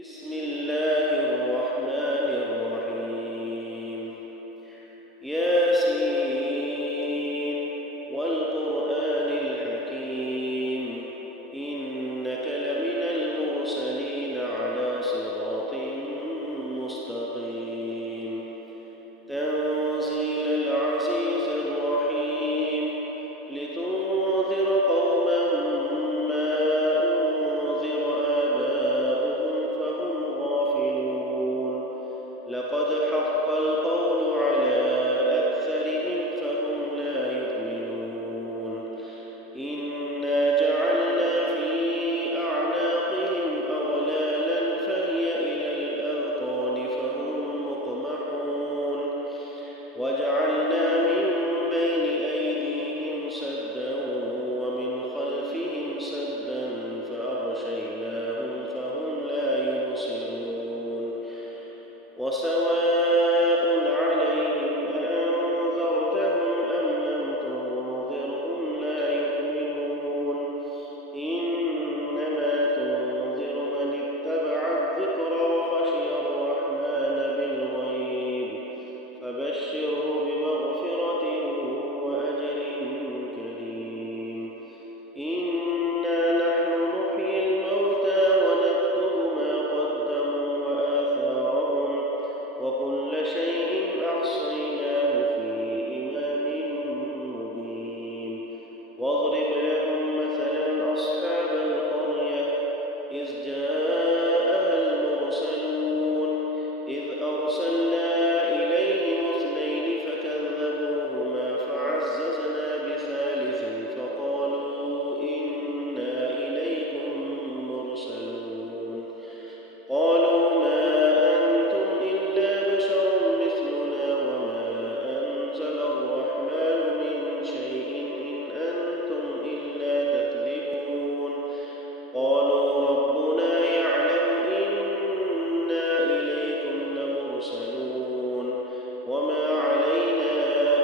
بسم الله الرحمن الرحيم. ياسين والقرآن الحكيم إنك لمن المرسلين على صراط مستقيم تنزيل العزيز الرحيم لتنذر قوما ما أنذر آباؤهم فهم غافلون لقد حق القول على أكثرهم فهم لا يؤمنون إنا جعلنا في أعناقهم أغلالا فهي إلى الأذقان فهم مقمحون وجعلنا من بين أيديهم سدا ومن خلفهم سدا فأغشيناهم فهم لا يبصرون وسواء عليهم أأنذرتهم أم لم تنذرهم لا يؤمنون إنما تنذر من اتبع الذكر وخشي الرحمن بالغيب فبشره بمغفرة وأجر كريم إنا نحن نحيي الموتى ونكتب ما قدموا وآثارهم وكل شيء أحصيناه في إمام مبين واضرب لهم مثلا أصحاب القرية إذ جاءها المرسلون إذ أرسلنا إليهم اثنين فكذبوهما فعززنا بثالث فقالوا إنا إليكم مرسلون قالوا ما أنتم إلا بشر مثلنا وما أنزل الرحمن من شيء إن أنتم إلا تكذبون قالوا ربنا يعلم إنا إليكم لمرسلون وما علينا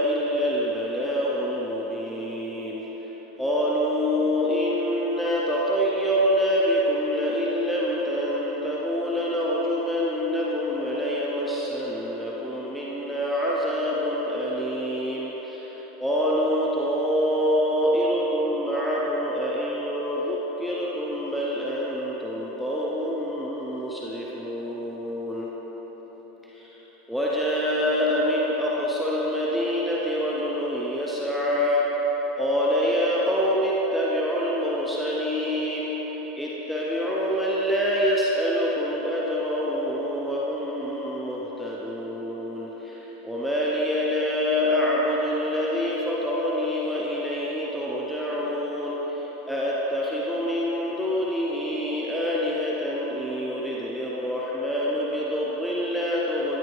إلا البلاغ المبين قالوا إنا تطيرنا بكم لئن لم تنتهوا لنرجمنكم وليمسنكم منا عذاب أليم قالوا طائركم معكم أئن ذكرتم بل أنتم قوم مسرفون وجاء من أقصى المدينة رجل يسعى قال يا قوم اتبعوا المرسلين اتبعوا من لا يسألكم أجرا وهم مهتدون وما لي لا أعبد الذي فطرني وإليه ترجعون أأتخذ من دونه آلهة إن يردني الرحمن بضر لا تغن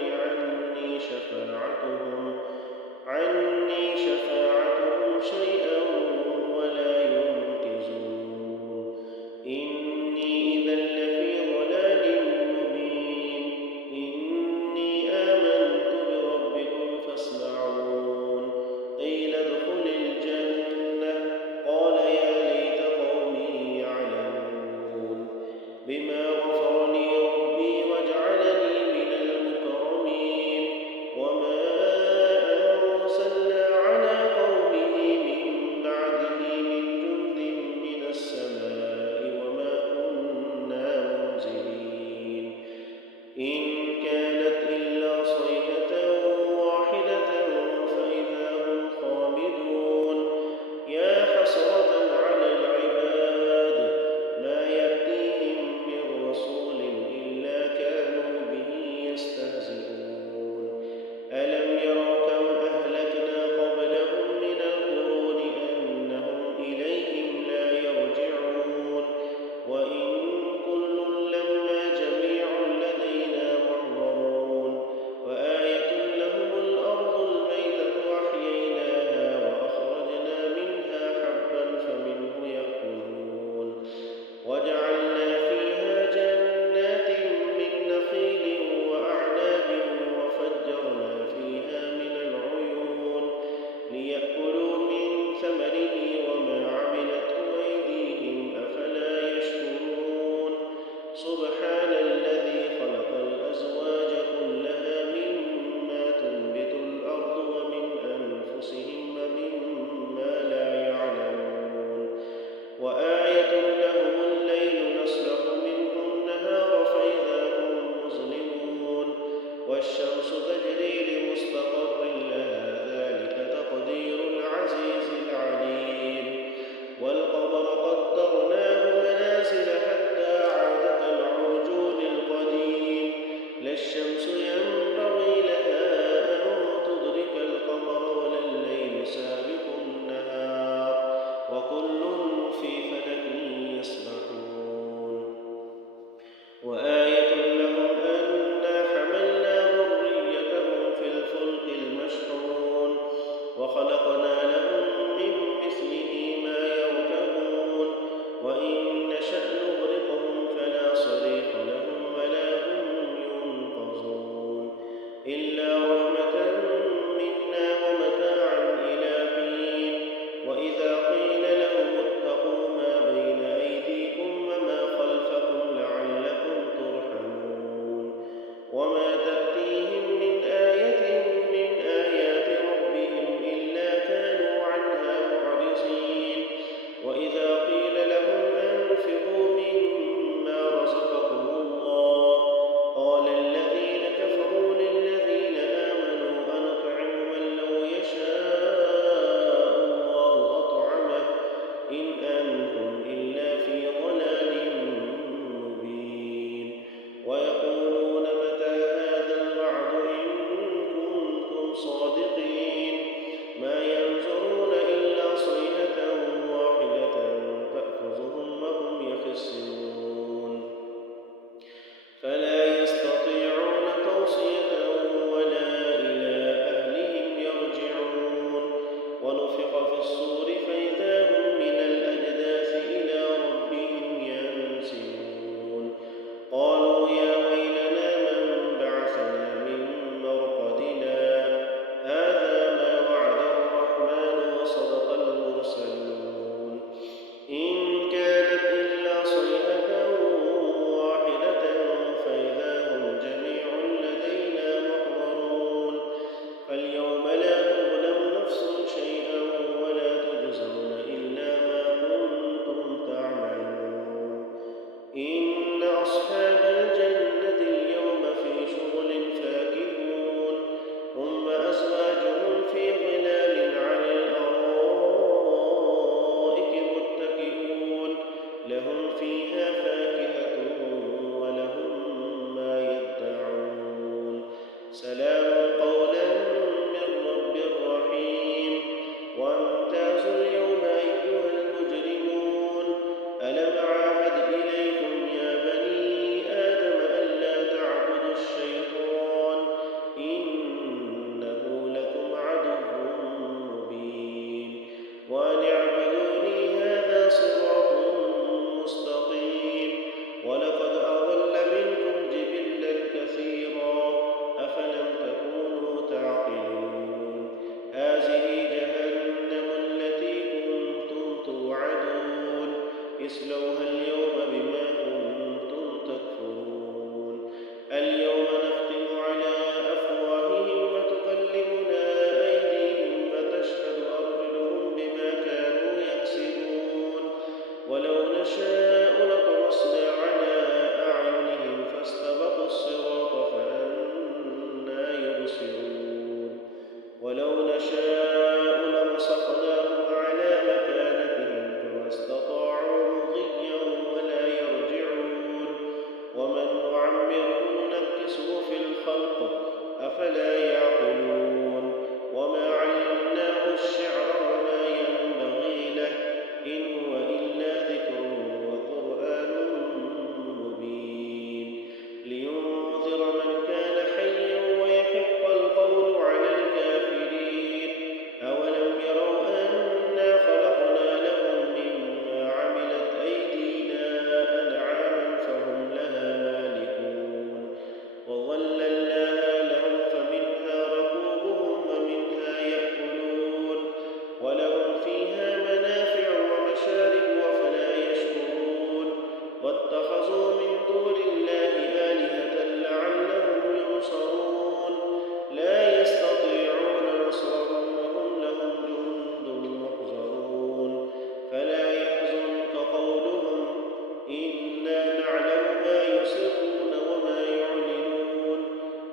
عني شفاعتهم شيئا ولا ينقذون إني إذا لفي ضلال مبين إني آمنت بربكم فاسمعون قيل ادخل الجنة قال يا ليت قومي يعلمون بما غفر لي ربي وجعلني من المكرمين وما أرسلنا على قومه من بعده من جند من السماء وما كنا منزلين إن كانت إلا صيحة واحدة فإذا هم خامدون يا حسرة على العباد ما يأتيهم من رسول إلا كانوا به يستهزئون ألم يروا كم أهلكنا قبلهم من القرون أنهم إليهم لا يرجعون وإن كل لما جميع لدينا محضرون وآية لهم الأرض الميتة أحييناها وأخرجنا منها حبا فمنه يأكلون وجعلنا فيها جنات من نخيل وأعناب وفجرنا فيها من العيون ليأكلوا من ثمره وما عملته أيديهم أفلا يشكرون سبحان الذي إلا صيحة واحدة تأخذهم وهم يخصمون فلا يستطيعون توصية ولا إلى أهلهم يرجعون ونفخ في الصور فإذا هم من الأجداث إلى ربهم ينسلون قالوا يا ويلنا من بعثنا من مرقدنا هذا ما وعد الرحمن وصدق المرسلون إن كانت إلا صيحة واحدة فإذا هم جميع لدينا محضرون فاليوم لا تظلم نفس شيئا ولا تجزون إلا ما كنتم تعملون إن أصحاب الجنة اليوم في شغل فاكهون هم وأزواجهم في ظلال على الأرائك متكئون لهم فيها فاكهة ولهم ما يدعون سلام قولا من رب رحيم وامتازوا اليوم أيها المجرمون ألم أعهد إليكم يا بني آدم ألا تعبدوا الشيطان إنه لكم عدو مبين وأن اعبدوني هذا صراط مستقيم ولقد أضل منكم جبلا كثيرا أفلم تكونوا تعقلون هذه جهنم التي كنتم توعدون اصلوها اليوم بما كنتم تكفرون اليوم نختم على أفواههم وتكلمنا أيديهم وتشهد أرجلهم بما كانوا يكسبون ولو نشاء لطمسنا على أعينهم فاستبقوا الصراط فأنى يبصرون ولو نشاء لمسخناهم على مكانتهم فما استطاعوا مضيا ولا يرجعون ومن نعمره ننكسه في الخلق أفلا يعقلون وما علمناه الشعر وما ينبغي له إن هو إلا ذكر وقرآن مبين لينذر من كان حيا ويحق القول على الكافرين أولم يروا أنا خلقنا لهم مما عملت أيدينا أنعاما فهم لها مالكون وظللناها لهم فمنها ركوبهم ومنها يأكلون ولهم فيها منافع ومشارب وفلا يشكرون واتخذوا من دون الله آلهة لعلهم ينصرون لا يستطيعون نصرهم وهم لهم جند محضرون فلا يحزنك قولهم إنا نعلم ما يسرون وما يعلنون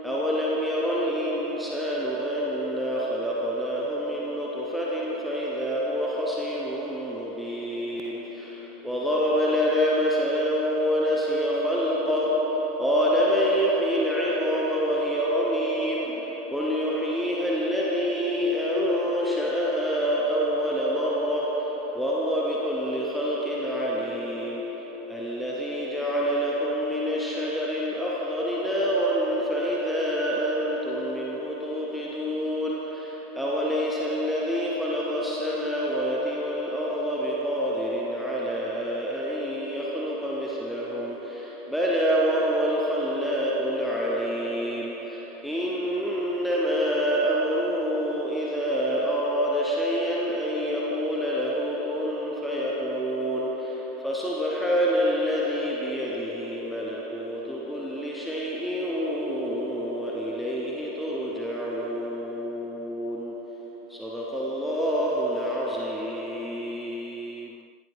أولم ير الإنسان أنا خلقناه من نطفة فإذا هو خصيم مبين وضرب لنا مثلا ونسي خلقه قال من يحيي العظام وهي رميم قل يحييها الذي أنشأها أول مرة وهو بكل خلق عليم الذي جعل لكم من الشجر الأخضر نارا فإذا أنتم منه توقدون أوليس الذي خلق السماوات والأرض بقادر على أن يخلق مثلهم بلى وهو الخلاق العليم إنما أمره إذا أراد شيئا أن يقول له كن فيكون فسبحان الذي